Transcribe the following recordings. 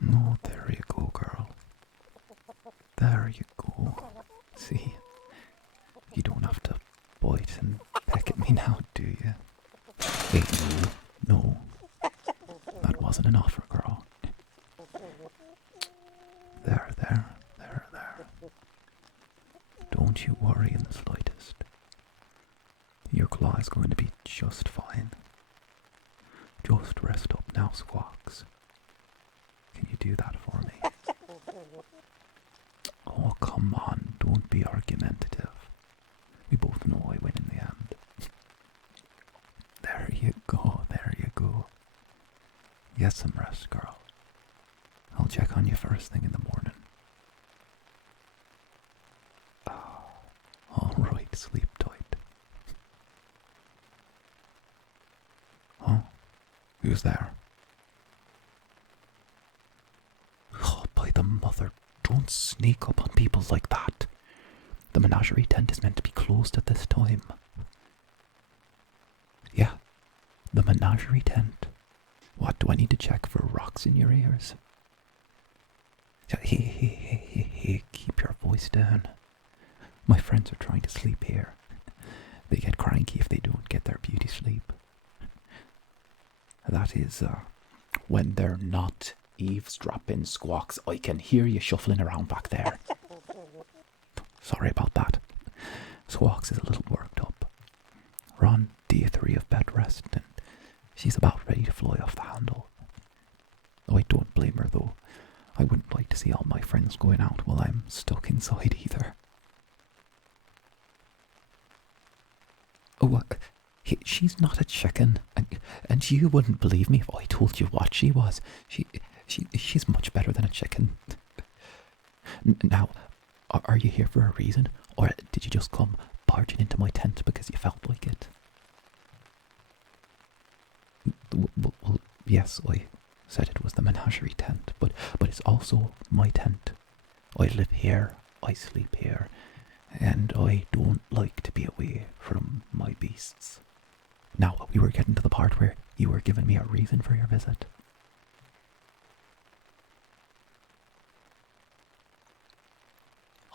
No, there you go, girl. There you go. See, you don't have to bite and peck at me now, do you? Hey, no. That wasn't an offer, girl. There. Don't you worry in the slightest. Your claw is going to be just fine. Just rest up now, Squawks. Can you do that for me? Oh, come on, don't be argumentative. We both know I win in the end. There you go. Get some rest, girl. I'll check on you first thing in the morning. Alright, sleep tight. Huh? Who's there? Oh, by the mother, don't sneak up on people like that. The menagerie tent is meant to be closed at this time. Yeah, the menagerie tent. What, do I need to check for rocks in your ears? Hey, keep your voice down. My friends are trying to sleep here. They get cranky if they don't get their beauty sleep. That is, when they're not eavesdropping, Squawks. I can hear you shuffling around back there. Sorry about that. Squawks is a little worked up. We're on day 3 of bed rest, and she's about ready to fly off the handle. I don't blame her, though. I wouldn't like to see all my friends going out while I'm stuck inside either. Oh, she's not a chicken, and you wouldn't believe me if I told you what she was. She's much better than a chicken. Now, are you here for a reason, or did you just come barging into my tent because you felt like it? Well, yes, I said it was the menagerie tent, but it's also my tent. I live here, I sleep here, and I don't like to be away from my beasts. Now, we were getting to the part where you were giving me a reason for your visit.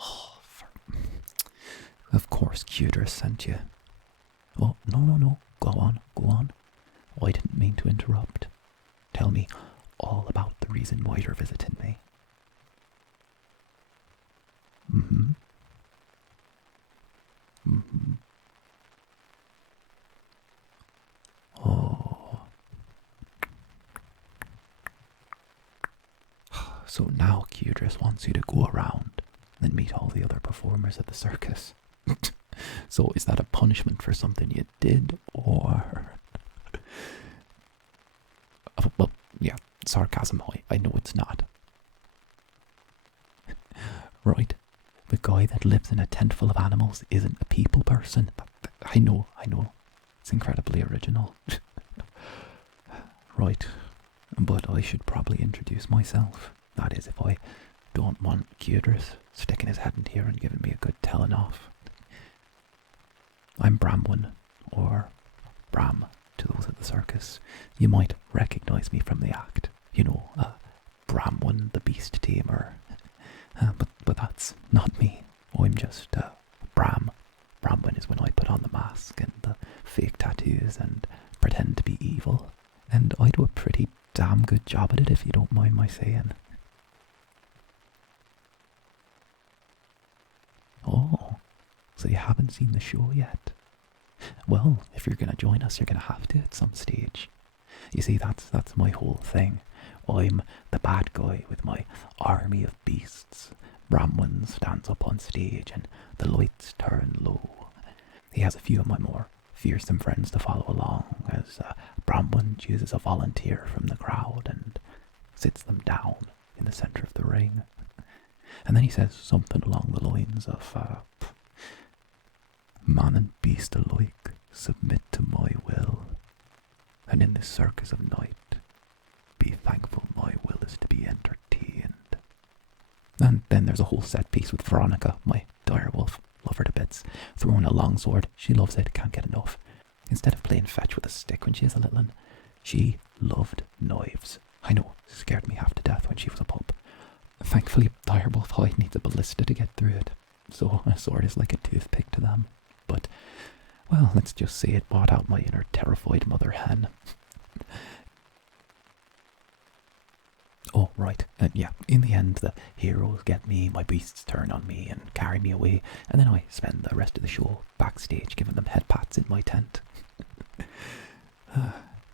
Oh, of course Cudrus sent you. Oh, no, go on. I didn't mean to interrupt. Tell me all about the reason why you're visiting me. Oh. So now Cudrus wants you to go around and meet all the other performers at the circus. So is that a punishment for something you did, or... Well, yeah, sarcasm. I know it's not. Right, the guy that lives in a tent full of animals isn't a people person. I know. It's incredibly original. Right, but I should probably introduce myself. That is, if I don't want Cudrus sticking his head in here and giving me a good telling off. I'm Bramwen, or Bram to those at the circus. You might recognise me from the act. You know, Bramwen the Beast Tamer. But that's not me. I'm just Bram. Bramwen is when I put on the mask and the fake tattoos and pretend to be evil. And I do a pretty damn good job at it, if you don't mind my saying. Oh, so you haven't seen the show yet? Well, if you're going to join us, you're going to have to at some stage. You see, that's my whole thing. I'm the bad guy with my army of beasts. Bramwen stands up on stage and the lights turn low. He has a few of my more fearsome friends to follow along as Bramwen chooses a volunteer from the crowd and sits them down in the centre of the ring. And then he says something along the lines of, man and beast alike submit to my will, and in this circus of night, be thankful my will is to be entertained. And then there's a whole set piece with Veronica, my direwolf, love her to bits, throwing a longsword. She loves it, can't get enough. Instead of playing fetch with a stick when she is a little one, She loved knives. I know, scared me half to death when she was a pup. Thankfully, direwolf hide needs a ballista to get through it, so a sword is like a toothpick to them. But, well, let's just say it brought out my inner terrified mother hen. Oh, right, yeah, in the end the heroes get me, my beasts turn on me and carry me away, and then I spend the rest of the show backstage giving them head pats in my tent.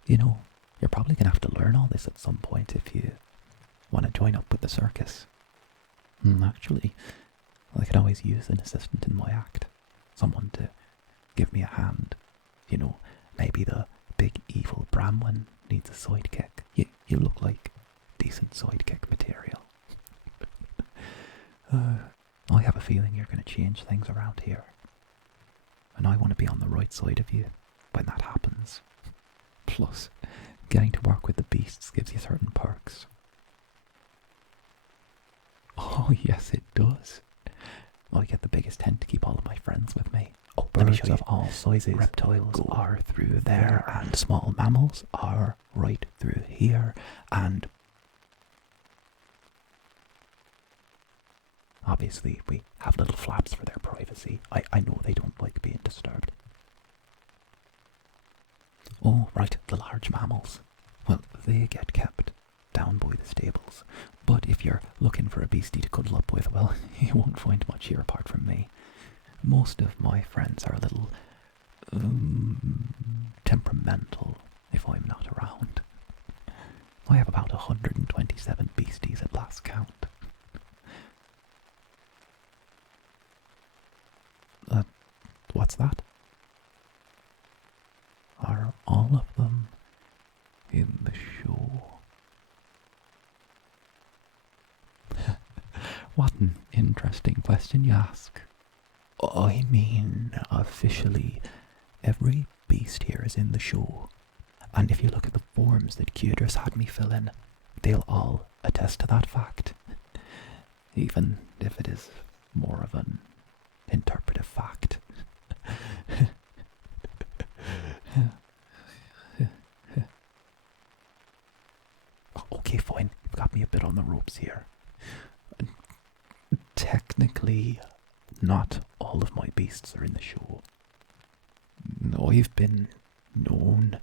You know, you're probably going to have to learn all this at some point if you want to join up with the circus. Actually, I could always use an assistant in my act. Someone to give me a hand. You know, maybe the big evil Bramwen needs a sidekick. You look like decent sidekick material. I have a feeling you're going to change things around here. And I want to be on the right side of you when that happens. Plus, getting to work with the beasts gives you certain perks. Oh, yes, it does. I get the biggest tent to keep all of my friends with me. Oh, birds of all sizes. Reptiles are through there, and small mammals are right through here, and obviously we have little flaps for their privacy. I know they don't like being disturbed. Oh, right, the large mammals. Well, they get kept down by the stables. But if you're looking for a beastie to cuddle up with, well, you won't find much here apart from me. Most of my friends are a little temperamental if I'm not around. I have about 127 beasties at last count. What's that? Are all of them in the show? What an interesting question you ask. I mean, officially, every beast here is in the show. And if you look at the forms that Tsunderes had me fill in, they'll all attest to that fact. Even if it is more of an interpretive fact. Okay, fine. You've got me a bit on the ropes here. Technically, not all of my beasts are in the show. I've been known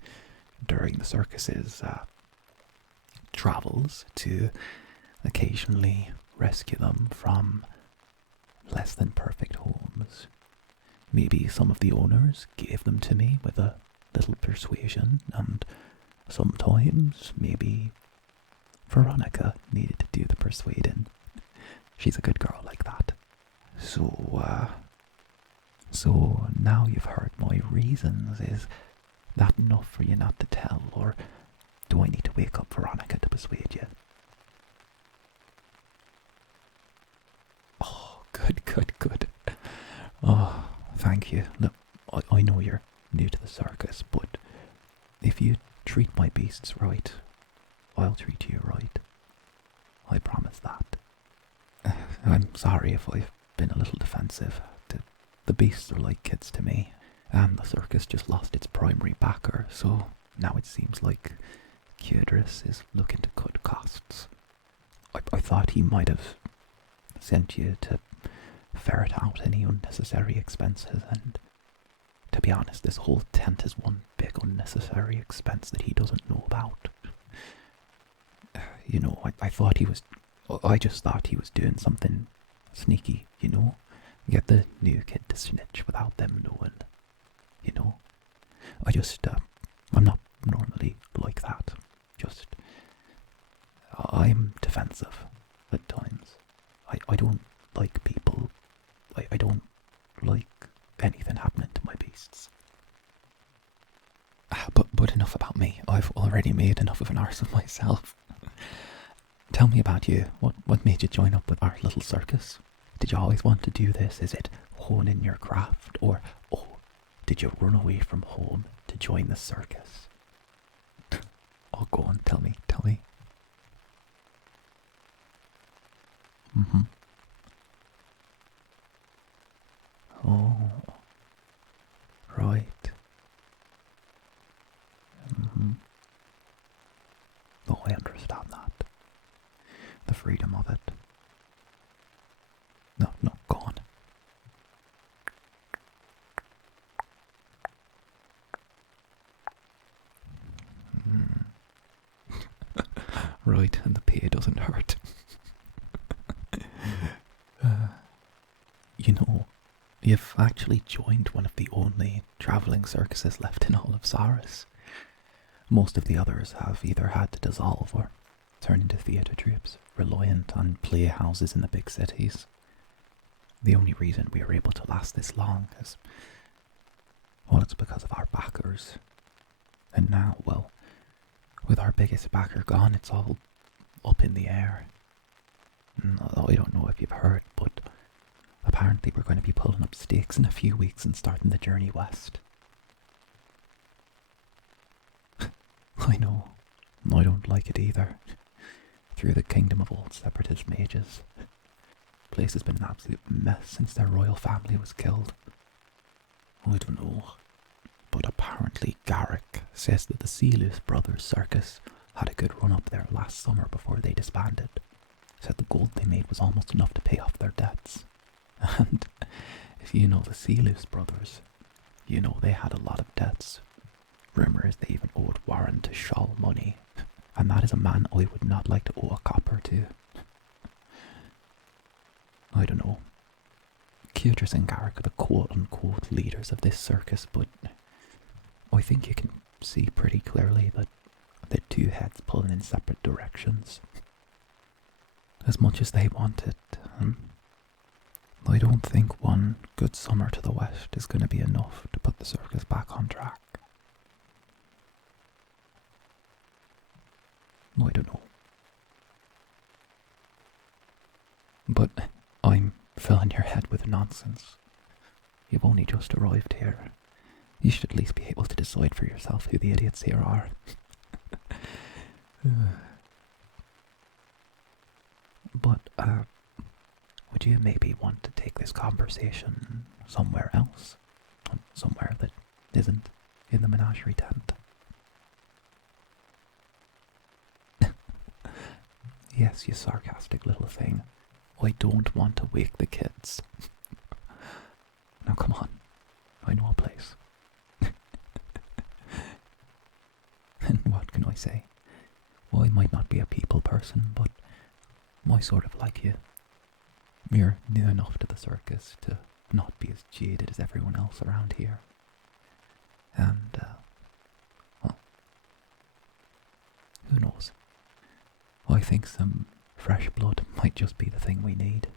during the circus's travels to occasionally rescue them from less than perfect homes. Maybe some of the owners gave them to me with a little persuasion, and sometimes maybe Veronica needed to do the persuading. She's a good girl like that. So now you've heard my reasons. Is that enough for you not to tell, or do I need to wake up Veronica to persuade you? Oh, good. Oh, thank you. Look, I know you're new to the circus, but if you treat my beasts right, I'll treat you right. I promise that. I'm sorry if I've been a little defensive. The beasts are like kids to me, and the circus just lost its primary backer, so now it seems like Tsunderes is looking to cut costs. I thought he might have sent you to ferret out any unnecessary expenses, and to be honest, this whole tent is one big unnecessary expense that he doesn't know about. You know, I just thought he was doing something sneaky, you know? Get the new kid to snitch without them knowing, you know? I'm not normally like that. I'm defensive at times. I don't like people. I don't like anything happening to my beasts. But enough about me. I've already made enough of an arse of myself. Tell me about you. What made you join up with our little circus? Did you always want to do this? Is it honing your craft? Or, did you run away from home to join the circus? Oh, go on, tell me. Oh, right. understand that. The freedom of it. No, no, go on. Right, and the pay doesn't hurt. You know, you've actually joined one of the only travelling circuses left in all of Saris. Most of the others have either had to dissolve or turn into theatre troupes, reliant on playhouses in the big cities. The only reason we were able to last this long is, well, it's because of our backers. And now, well, with our biggest backer gone, it's all up in the air. I don't know if you've heard, but apparently we're going to be pulling up stakes in a few weeks and starting the journey west. I know. I don't like it either. Through the kingdom of old separatist mages. The place has been an absolute mess since their royal family was killed. I don't know. But apparently Garrick says that the Sealus brothers' circus had a good run up there last summer before they disbanded. Said the gold they made was almost enough to pay off their debts. And if you know the Sealus brothers, you know they had a lot of debts. Rumour is they even owed Warren to Shawl money, and that is a man I would not like to owe a copper to. I don't know. Keotrus and Garrick are the quote-unquote leaders of this circus, but I think you can see pretty clearly that they're two heads pulling in separate directions. As much as they want it, I don't think one good summer to the west is going to be enough to put the circus back on track. I don't know. But I'm filling your head with nonsense. You've only just arrived here. You should at least be able to decide for yourself who the idiots here are. But, would you maybe want to take this conversation somewhere else? Somewhere that isn't in the menagerie tent? Yes, you sarcastic little thing. I don't want to wake the kids. Now come on, I know a place. And what can I say? Well, I might not be a people person, but I sort of like you. You're new enough to the circus to not be as jaded as everyone else around here. And, well, who knows? I think some fresh blood might just be the thing we need.